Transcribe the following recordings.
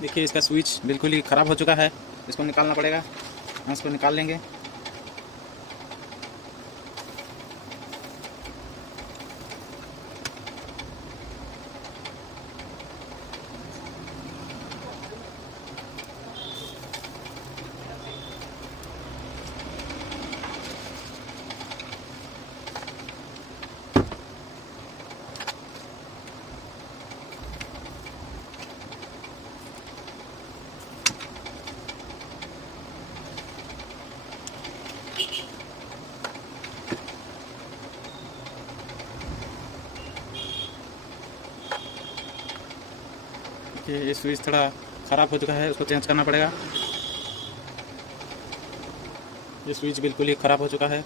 देखिए इसका स्विच बिल्कुल ही ख़राब हो चुका है, इसको निकालना पड़ेगा। हम इसको निकाल लेंगे। ये स्विच थोड़ा ख़राब हो चुका है, उसको चेंज करना पड़ेगा। ये स्विच बिल्कुल ही ख़राब हो चुका है।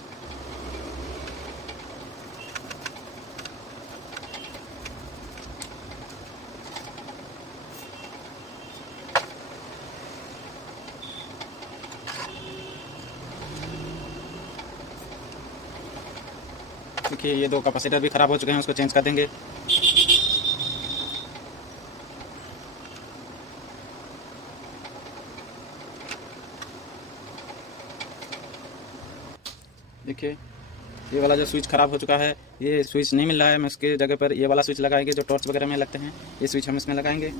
देखिए ये 2 कैपेसिटर भी ख़राब हो चुके हैं, उसको चेंज कर देंगे। देखिए ये वाला जो स्विच ख़राब हो चुका है, ये स्विच नहीं मिल रहा है। हम इसके जगह पर ये वाला स्विच लगाएंगे जो टॉर्च वगैरह में लगते हैं। ये स्विच हम इसमें लगाएंगे।